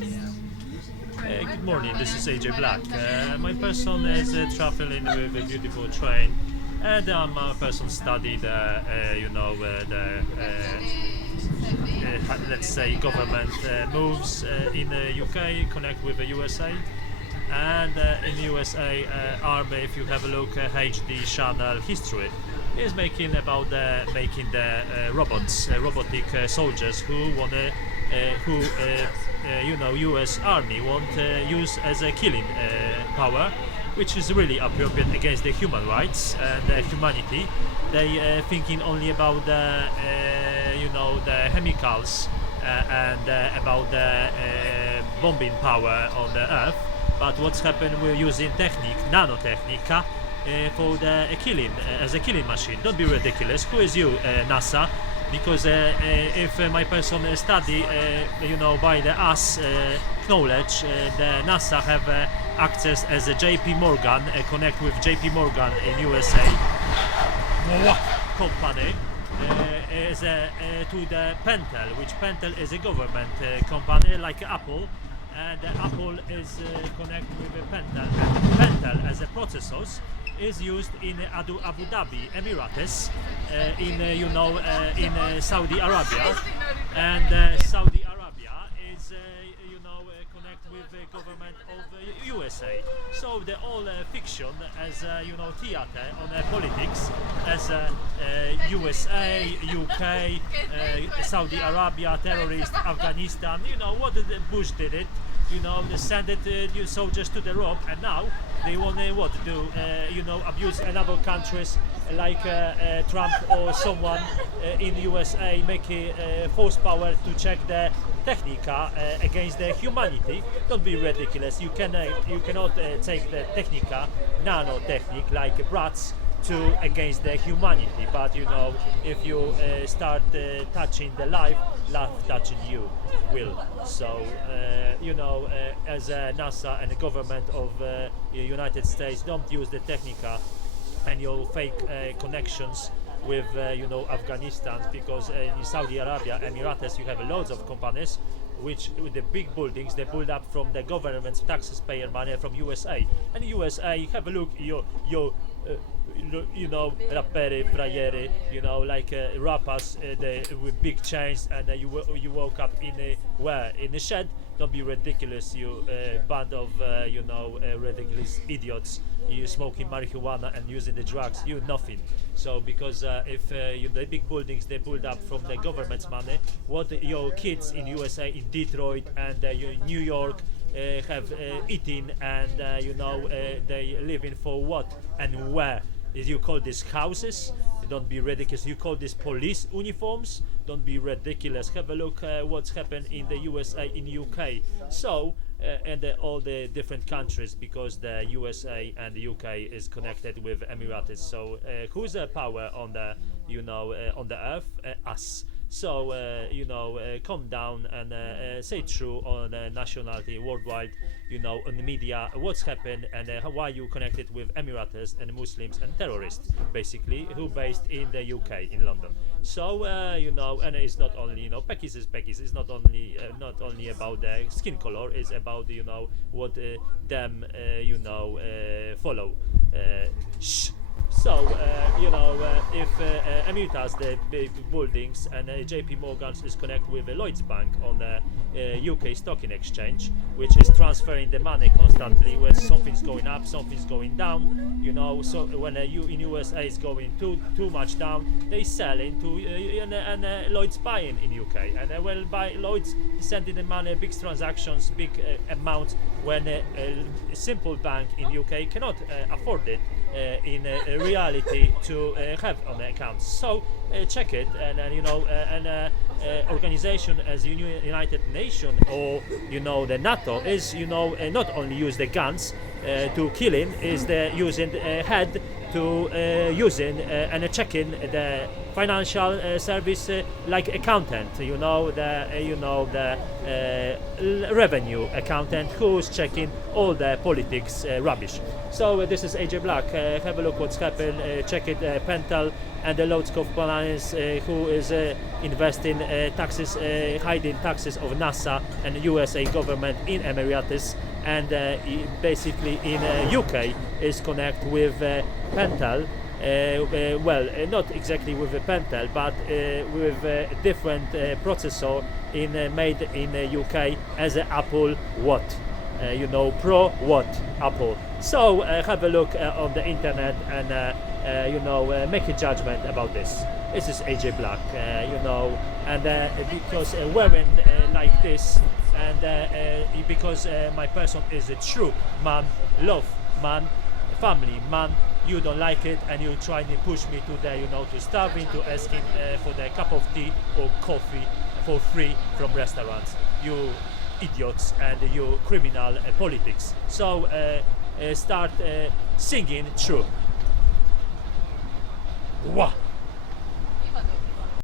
Good morning, this is AJ Black. My person is traveling with a beautiful train, and my person studied, let's say, government moves in the UK, connect with the USA. And in the USA, Army, if you have a look, HD channel history is making about making the robots, robotic soldiers who wanna, who U.S. Army want use as a killing power, which is really appropriate against the human rights and humanity. They thinking only about the the chemicals and about the bombing power on the earth. But what's happened? We're using technique, nanotechnica, for the killing as a killing machine. Don't be ridiculous. Who is you, NASA? Because if my person study, by the us knowledge, the NASA have access as a JP Morgan, connect with JP Morgan in USA company. To the Pentel, which Pentel is a government company like Apple, and Apple is connected with Pentel. And Pentel as a processors is used in Abu Dhabi, Emirates, in Saudi Arabia, and Saudi Arabia is connect with the government of USA. So the all fiction as theater on politics as USA, UK, Saudi Arabia, terrorists, Afghanistan. What did Bush did it? They send it soldiers to the rock, and now they want what to do? Abuse another countries like Trump or someone in the USA, make a force power to check the technica against the humanity. Don't be ridiculous. You cannot take the technica, nanotechnique like brats to against the humanity. But if you start touching the life touching you will. So as NASA and the government of United States, don't use the technica and your fake connections with Afghanistan, because in Saudi Arabia, Emirates, you have loads of companies which with the big buildings they build up from the government's taxpayer money from USA. And USA, have a look, rapperi, fraieri, like rappers with big chains, and you woke up in a shed. Don't be ridiculous, you band of ridiculous idiots. You smoking marijuana and using the drugs, you nothing. So because if the big buildings they build up from the government's money, what your kids in USA, in Detroit and New York have eaten, and they living for what and where? Is you call these houses? Don't be ridiculous. You call these police uniforms? Don't be ridiculous. Have a look what's happened in the USA, in UK. So and all the different countries, because the USA and the UK is connected with Emirates. So who's the power on the on the earth? Us. So calm down and say true on nationality worldwide. On the media, what's happened and why you connected with Emirates and Muslims and terrorists, basically, who based in the UK in London. So and it's not only Pekis is Pekis. It's not only about the skin color. It's about what them follow. So if Emirates, the big buildings, and JP Morgan is connected with Lloyds Bank on the UK stock exchange, which is transferring the money constantly, where something's going up, something's going down. So when you in USA is going too much down, they sell into and Lloyds buying in UK, and well, by Lloyds sending the money, big transactions, big amounts, when a simple bank in UK cannot afford it. In reality to have on the accounts. So check it, and an organization as United Nations or the NATO is not only use the guns to killing, is the using head to using and checking the financial service like accountant, the revenue accountant who's checking all the politics rubbish. So this is AJ Black. Have a look what's happened. Check it, Pentel and the loads of planners who is investing taxes, hiding taxes of NASA and USA government in Emirates, and basically in UK is connect with Pentel. Not exactly with a Pentel, but with a different processor made in UK as an Apple Watt. Pro Watt Apple. So have a look on the internet and make a judgment about this. This is AJ Black, and because wearing like this, and because my person is a true man, love man, family man. You don't like it, and you try to push me to to starving, to asking for the cup of tea or coffee for free from restaurants. You idiots and you criminal politics. So start singing true. Wah.